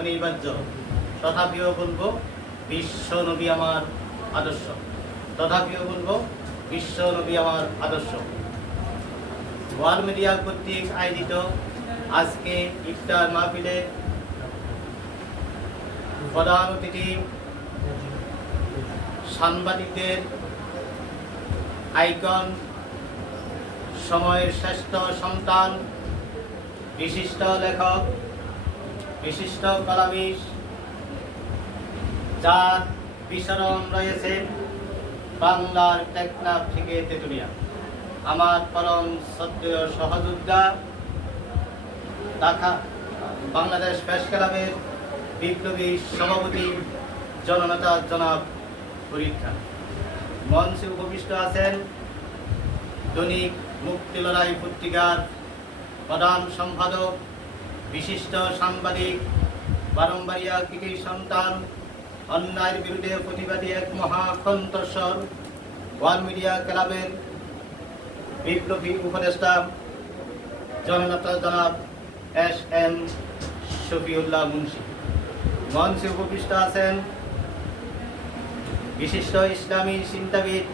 অনিবার্য তথাপিও বলব, বিশ্ব নবী আমার আদর্শ। তথাপিও বলব, বিশ্ব নবী আমার আদর্শ। ওয়াল মিডিয়া কর্তৃক আয়োজিত আজকে ইফতার মাহফিলে প্রধান অতিথি সাংবাদিকদের আইকন, সময়ের শ্রেষ্ঠ সন্তান, বিশিষ্ট লেখক বিশিষ্ট কলামিস্ট যার বিচরণ রয়েছে বাংলার টেকনাফ থেকে তেতুলিয়া। আমার পরম শ্রদ্ধেয় সহযোদ্ধা, ঢাকা, বাংলাদেশ প্রেস ক্লাবের বিপ্লবী সভাপতি, জননেতা জনাব ফরিদ খান। মঞ্চে উপবিষ্ট আছেন দৈনিক মুক্তি লড়াই পত্রিকার প্রধান সম্পাদক বিশিষ্ট সাংবাদিক বারম্বারিয়া কৃতি সন্তান, অন্যায়ের বিরুদ্ধে প্রতিবাদী এক মহাকণ্ঠস্বর ওয়াল মিডিয়া ক্লাবের বিপ্লবী উপদেষ্টা, জননেতা জনাব এস এম শফিউল্লাহ মুন্সি। মঞ্চে উপবিষ্ট আছেন বিশিষ্ট ইসলামী চিন্তাবিদ,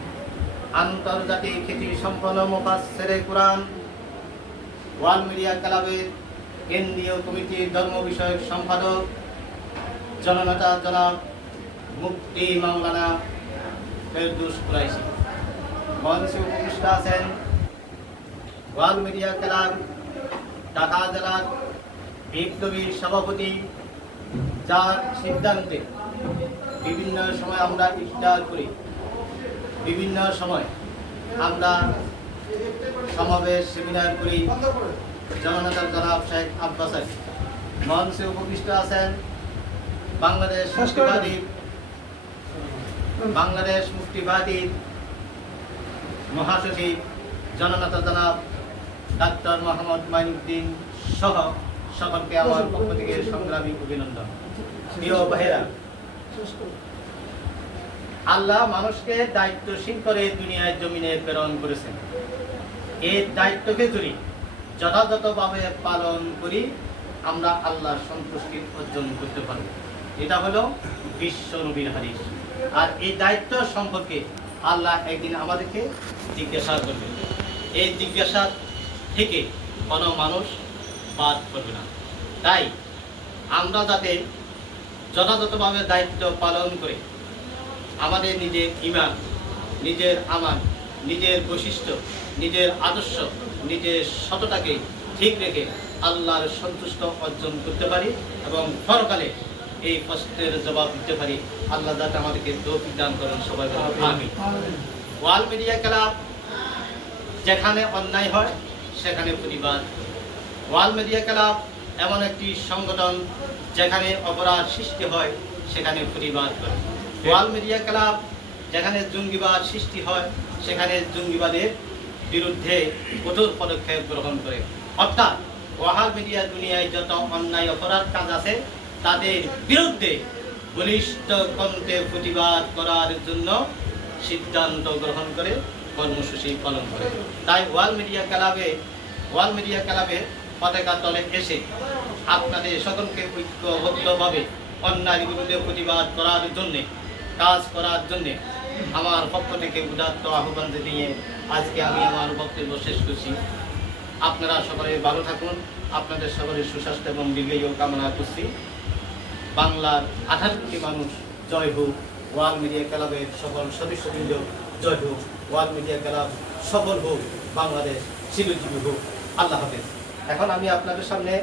আন্তর্জাতিক খ্যাতি সম্পন্ন মুফাসসিরে কোরআন ওয়াল মিডিয়া ক্লাবের কেন্দ্রীয় কমিটির ধর্ম বিষয়ক সম্পাদক, জননেতা জনাব মুক্তি মাওলানা ফেরদুস কুরাইশি। মঞ্চে উপবিষ্ট আছেন ওয়াল মিডিয়া ক্লাব, ঢাকা জেলার বিপ্লবী সভাপতি যার সিদ্ধান্তে বিভিন্ন সময় আমরা ইফতার করি। বিভিন্ন সময় আমরা সমাবেশ, সেমিনার করি। জননেতা জনাব শেখ আব্বাস আলী। মঞ্চে উপবিষ্ট আছেন বাংলাদেশ মুক্তিবাদী বাংলাদেশ মুক্তিবাদী মহাসচিব জননেতা জনাব ডাক্তার মোহাম্মদ মাইনুদ্দিন সহ সকলকে আমার পক্ষ থেকে সংগ্রামী অভিনন্দন। প্রিয় ভাইরা আল্লাহ মানুষকে দায়িত্বশীল করে দুনিয়ার জমিনে প্রেরণ করেছেন। এই দায়িত্বকে যদি যথাযথভাবে পালন করি, আমরা আল্লাহর সন্তুষ্টি অর্জন করতে পারব। এটা হলো বিশ্ব নবীর হাদিস। আর এই দায়িত্ব সম্পর্কে আল্লাহ একদিন আমাদেরকে জিজ্ঞাসা করবেন। এই জিজ্ঞাসা থেকে কোনো মানুষ বাদ করবে না। তাই আমরা যাতে যথাযথভাবে দায়িত্ব পালন করে আমাদের নিজের ইমান, নিজের আমান, নিজের বৈশিষ্ট্য, নিজের আদর্শ নিজের সততাকে ঠিক রেখে আল্লাহর সন্তুষ্ট অর্জন করতে পারি এবং পরকালে এই প্রশ্নের জবাব দিতে পারি। আল্লাহ যাতে আমাদেরকে তৌফিক দান করেন সবাই আমিন। ওয়াল মিডিয়া ক্লাব যেখানে অন্যায় হয় সেখানে প্রতিবাদ। ওয়াল মিডিয়া ক্লাব এমন একটি সংগঠন যেখানে অপরাধ সৃষ্টি হয় সেখানে প্রতিবাদ করে। ওয়াল মিডিয়া ক্লাব যেখানে জঙ্গিবাদ সৃষ্টি হয় সেখানে জঙ্গিবাদের বিরুদ্ধে কঠোর পদক্ষেপ গ্রহণ করে। অর্থাৎ ওয়াহাল মিডিয়া দুনিয়ায় যত অন্যায় অপরাধ কাজ আছে, তাদের বিরুদ্ধে বলিষ্ঠ কণ্ঠে প্রতিবাদ করার জন্য সিদ্ধান্ত গ্রহণ করে, কর্মসূচি পালন করে। তাই ওয়াল মিডিয়া ক্লাবে, ওয়াল মিডিয়া ক্লাবে পতাকা তলে এসে আপনাদের সকলকে ঐক্যবদ্ধভাবে অন্যায়ের বিরুদ্ধে প্রতিবাদ করার জন্যে, কাজ করার জন্যে আমার পক্ষ থেকে উদাত্ত আহ্বান নিয়ে আজকে আমি আমার বক্তব্য শেষ করছি। আপনারা সকলে ভালো থাকুন। আপনাদের সকলের সুস্বাস্থ্য এবং দীর্ঘায়ু কামনা করছি। বাংলার আঠারো কোটি মানুষ জয় হোক। ওয়াল মিডিয়া ক্লাবের সকল সদস্যবৃন্দ জয় হোক। ওয়াল মিডিয়া ক্লাব সফল হোক। বাংলাদেশ চিরজীবী হোক। আল্লাহ হাফেজ। এখন আমি আপনাদের সামনে